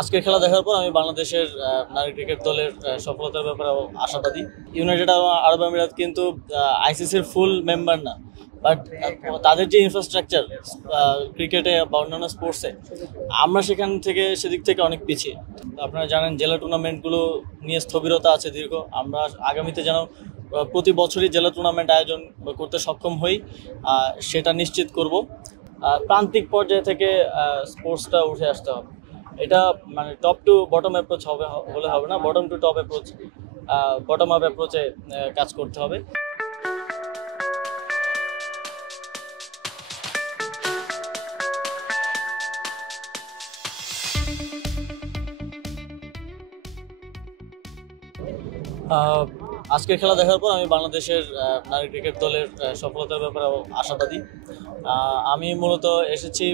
আজকের খেলা দেখার পর আমি বাংলাদেশের নারী ক্রিকেট দলের সফলতার ব্যাপারে আশাবাদী। ইউনাইটেড আরব আমিরাত কিন্তু আইসিসির ফুল মেম্বার না, বাট তাদের যে ইনফ্রাস্ট্রাকচার ক্রিকেটে বা অন্যান্য স্পোর্টসে, আমরা সেদিক থেকে অনেক পিছিয়ে। আপনারা জানেন জেলা টুর্নামেন্টগুলো নিয়ে স্থবিরতা আছে দীর্ঘ। আমরা আগামীতে যেন প্রতি বছরই জেলা টুর্নামেন্ট আয়োজন করতে সক্ষম হই, সেটা নিশ্চিত করব। প্রান্তিক পর্যায় থেকে স্পোর্টসটা উঠে আসতে হবে। এটা মানে টপ টু বটম অ্যাপ্রোচ হলে হবে না, bottom to top approach, bottom up অ্যাপ্রোচে কাজ করতে হবে। আহ, আজকের খেলা দেখার পর আমি বাংলাদেশের নারী ক্রিকেট দলের সফলতার ব্যাপারে আশাবাদী। আমি মূলত এসেছি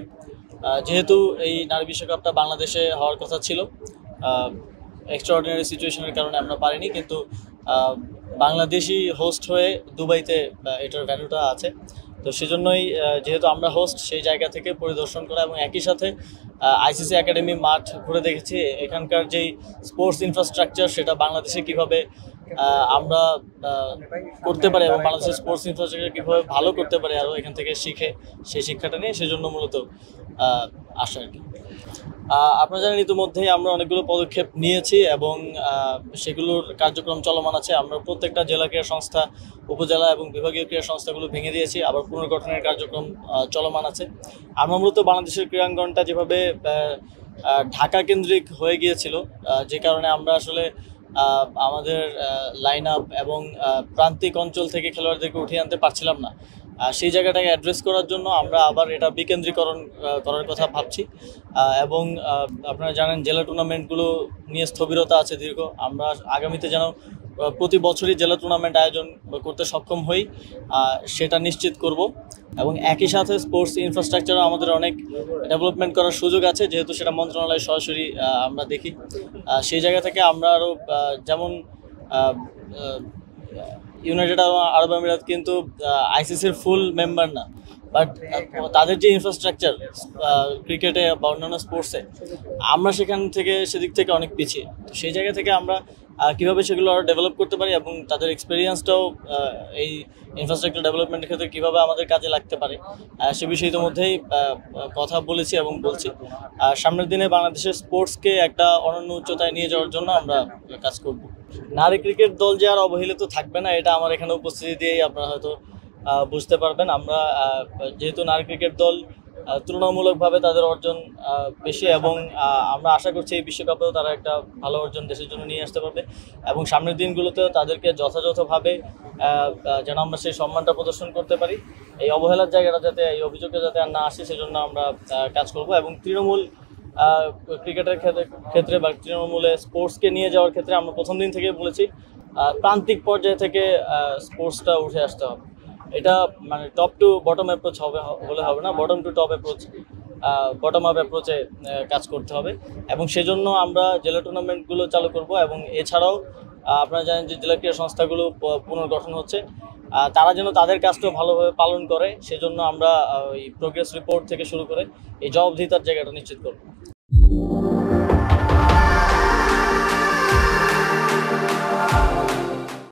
যেহেতু এই নারী বিশ্বকাপটা বাংলাদেশে হওয়ার কথা ছিল, এক্সট্রাঅর্ডিনারি সিচুয়েশনের কারণে আমরা পারিনি, কিন্তু আহ, বাংলাদেশি হোস্ট হয়ে দুবাইতে এটার ভ্যালুটা আছে। তো সেজন্যই যেহেতু আমরা হোস্ট, সেই জায়গা থেকে পরিদর্শন করা এবং একই সাথে আইসিসি একাডেমি মাঠ ঘুরে দেখেছি। এখানকার যেই স্পোর্টস ইনফ্রাস্ট্রাকচার, সেটা বাংলাদেশে কিভাবে আমরা করতে পারি এবং বাংলাদেশের স্পোর্টস ইনফ্রাস্ট্রাকচার কীভাবে ভালো করতে পারি আরও এখান থেকে শিখে, সেই শিক্ষাটা নিয়ে সেজন্য মূলত আসা আর কি। আপনারা জানেন ইতিমধ্যেই আমরা অনেকগুলো পদক্ষেপ নিয়েছি এবং সেগুলোর কার্যক্রম চলমান আছে। আমরা প্রত্যেকটা জেলা ক্রীড়া সংস্থা, উপজেলা এবং বিভাগীয় ক্রীড়া সংস্থাগুলো ভেঙে দিয়েছি, আবার পুনর্গঠনের কার্যক্রম চলমান আছে। আমরা মূলত বাংলাদেশের ক্রীড়াঙ্গনটা যেভাবে ঢাকা কেন্দ্রিক হয়ে গিয়েছিল, যে কারণে আমরা আসলে আমাদের লাইন আপ এবং প্রান্তিক অঞ্চল থেকে খেলোয়াড়দেরকে উঠিয়ে আনতে পারছিলাম না। সেই জায়গাটাকে অ্যাড্রেস করার জন্য আমরা আবার এটা বিকেন্দ্রীকরণ করার কথা ভাবছি। এবং আপনারা জানেন জেলা টুর্নামেন্টগুলো নিয়ে স্থবিরতা আছে দীর্ঘ। আমরা আগামীতে যেন প্রতি বছরই জেলা টুর্নামেন্ট আয়োজন করতে সক্ষম হই, সেটা নিশ্চিত করব। এবং একই সাথে স্পোর্টস ইনফ্রাস্ট্রাকচারও আমাদের অনেক ডেভেলপমেন্ট করার সুযোগ আছে, যেহেতু সেটা মন্ত্রণালয় সরাসরি আমরা দেখি। সেই জায়গা থেকে আমরা আরও যেমন ইউনাইটেড আরব আমিরাত কিন্তু আইসিসির ফুল মেম্বার না, বাট তাদের যে ইনফ্রাস্ট্রাকচার ক্রিকেটে বা অন্যান্য স্পোর্টসে, আমরা সেদিক থেকে অনেক পিছিয়ে। তো সেই জায়গা থেকে আমরা কীভাবে সেগুলো আরও ডেভেলপ করতে পারি এবং তাদের এক্সপিরিয়েন্সটাও এই ইনফ্রাস্ট্রাকচার ডেভেলপমেন্টের ক্ষেত্রে কীভাবে আমাদের কাজে লাগতে পারে, সে বিষয়ে ইতিমধ্যেই কথা বলেছি এবং বলছি। সামনের দিনে বাংলাদেশের স্পোর্টসকে একটা অনন্য উচ্চতায় নিয়ে যাওয়ার জন্য আমরা কাজ করব। নারী ক্রিকেট দল যে আর অবহেলিত থাকবে না, এটা আমার এখানে উপস্থিতি দিয়েই আপনারা হয়তো বুঝতে পারবেন। আমরা যেহেতু নারী ক্রিকেট দল তুলনামূলকভাবে তাদের অর্জন বেশি, এবং আমরা আশা করছি এই বিশ্বকাপেও তারা একটা ভালো অর্জন দেশের জন্য নিয়ে আসতে পারবে এবং সামনের দিনগুলোতেও তাদেরকে যথাযথভাবে যেন আমরা সেই সম্মানটা প্রদর্শন করতে পারি। এই অবহেলার জায়গাটা যাতে, এই অভিযোগটা যাতে আর না আসে, সেজন্য আমরা কাজ করব। এবং তৃণমূল ক্রিকেটের ক্ষেত্রে বা তৃণমূলে স্পোর্টসকে নিয়ে যাওয়ার ক্ষেত্রে আমরা প্রথম দিন থেকে বলেছি প্রান্তিক পর্যায় থেকে স্পোর্টসটা উঠে আসতে হবে। এটা মানে টপ টু বটম অ্যাপ্রোচ হলে হবে না, bottom to top approach, bottom up অ্যাপ্রোচে কাজ করতে হবে। এবং সেজন্য আমরা জেলা টুর্নামেন্টগুলো চালু করব। এবং এছাড়াও আপনারা জানেন যে জেলা ক্রীড়া সংস্থাগুলো পুনর্গঠন হচ্ছে, তারা যেন তাদের কাজটাও ভালোভাবে পালন করে, সেজন্য আমরা ওই প্রোগ্রেস রিপোর্ট থেকে শুরু করে এই জবাবদিহিতার জায়গাটা নিশ্চিত করব।